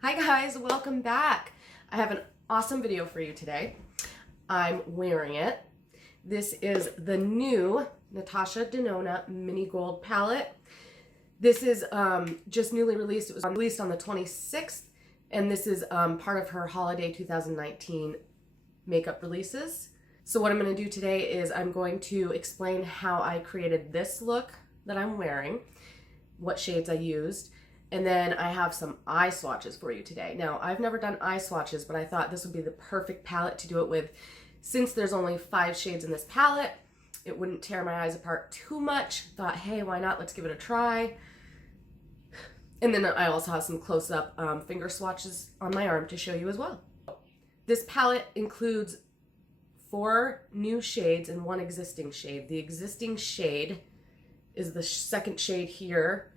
Hi guys, welcome back. I have an awesome video for you today. I'm wearing it. This is the new Natasha Denona Mini Gold palette. This is just newly released. It was released on the 26th, and this is part of her holiday 2019 makeup releases. So what I'm going to do today is I'm going to explain how I created this look that I'm wearing, what shades I used, and then I have some eye swatches for you today. Now, I've never done eye swatches, but I thought this would be the perfect palette to do it with. Since there's only 5 shades in this palette, it wouldn't tear my eyes apart too much. Thought, hey, why not? Let's give it a try. And then I also have some close-up finger swatches on my arm to show you as well. This palette includes 4 new shades and 1 existing shade. The existing shade is the second shade here,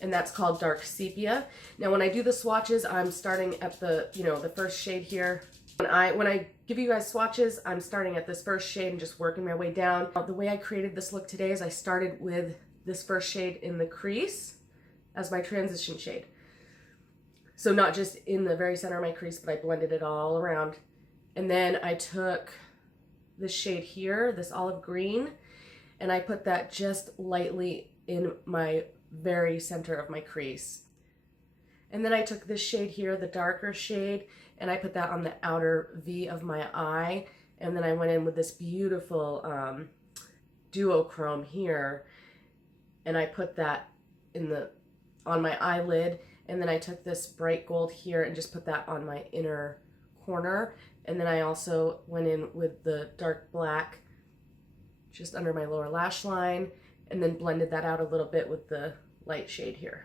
and that's called Dark Sepia. Now, when I do the swatches, I'm starting at the, the first shade here. When I give you guys swatches, I'm starting at this first shade and just working my way down. The way I created this look today is I started with this first shade in the crease as my transition shade. So not just in the very center of my crease, but I blended it all around. And then I took this shade here, this olive green, and I put that just lightly in my very center of my crease. And then I took this shade here, the darker shade, and I put that on the outer V of my eye. And then I went in with this beautiful duochrome here, and I put that on my eyelid. And then I took this bright gold here and just put that on my inner corner. And then I also went in with the dark black just under my lower lash line, and then blended that out a little bit with the light shade here.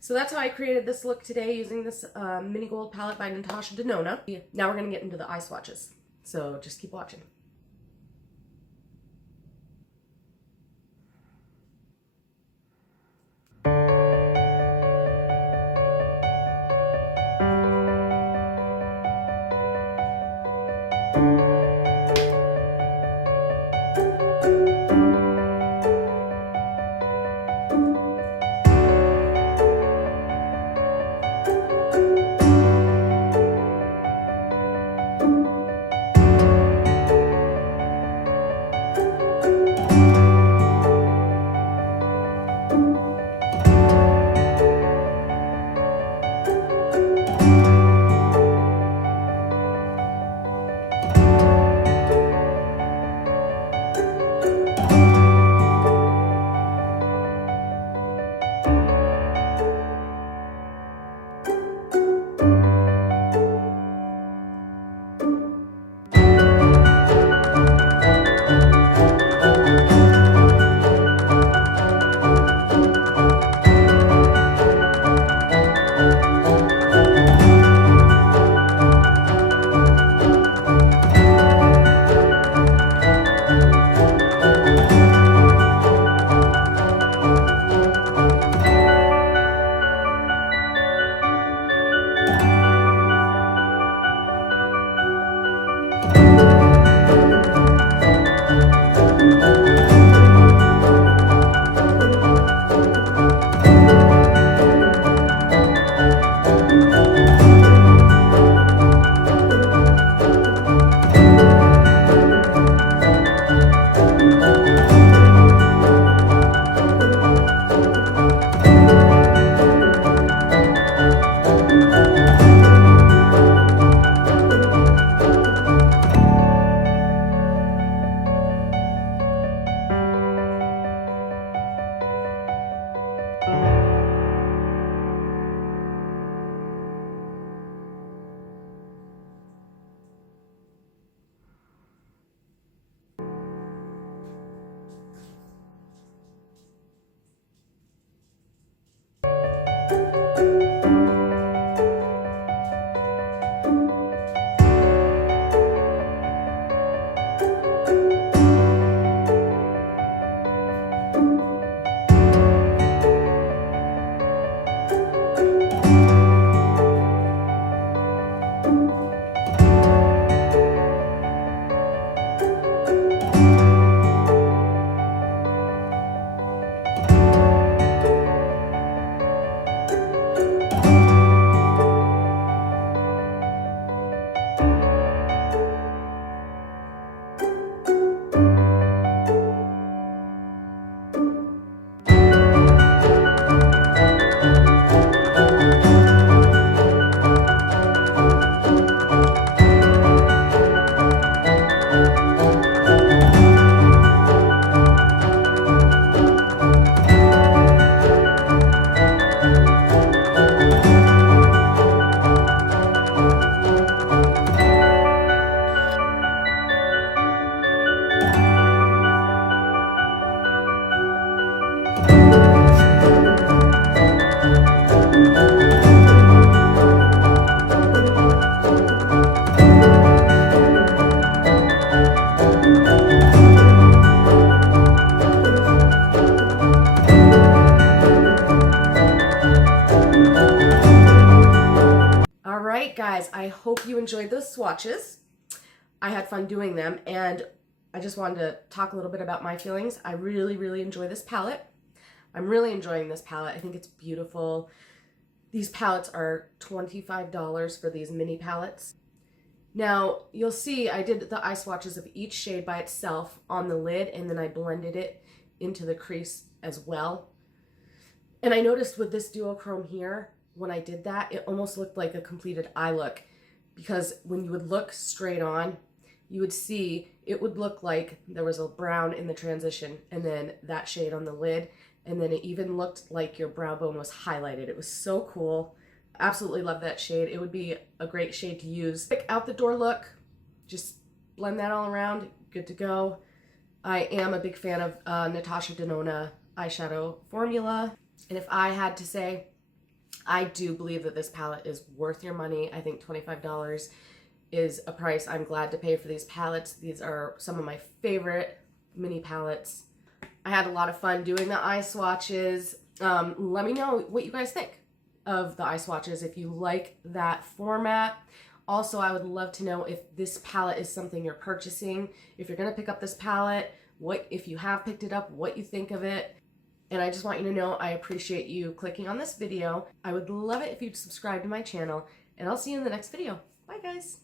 So that's how I created this look today using this Mini Gold palette by Natasha Denona. Now we're going to get into the eye swatches, so just keep watching. guys, I hope you enjoyed those swatches. I had fun doing them, and I just wanted to talk a little bit about my feelings. I really, really enjoy this palette. I'm really enjoying this palette. I think it's beautiful. These palettes are $25 for these mini palettes. Now, you'll see I did the eye swatches of each shade by itself on the lid, and then I blended it into the crease as well. And I noticed with this duochrome here, when I did that, it almost looked like a completed eye look, because when you would look straight on, you would see it would look like there was a brown in the transition and then that shade on the lid, and then it even looked like your brow bone was highlighted. It was so cool. Absolutely love that shade. It would be a great shade to use. Quick out the door look, just blend that all around, good to go. I am a big fan of Natasha Denona eyeshadow formula, and if I had to say, I do believe that this palette is worth your money. I think $25 is a price I'm glad to pay for these palettes. These are some of my favorite mini palettes. I had a lot of fun doing the eye swatches. Let me know what you guys think of the eye swatches, if you like that format. Also, I would love to know if this palette is something you're purchasing. If you're gonna pick up this palette, if you have picked it up, what you think of it. And I just want you to know I appreciate you clicking on this video. I would love it if you'd subscribe to my channel, and I'll see you in the next video. Bye guys.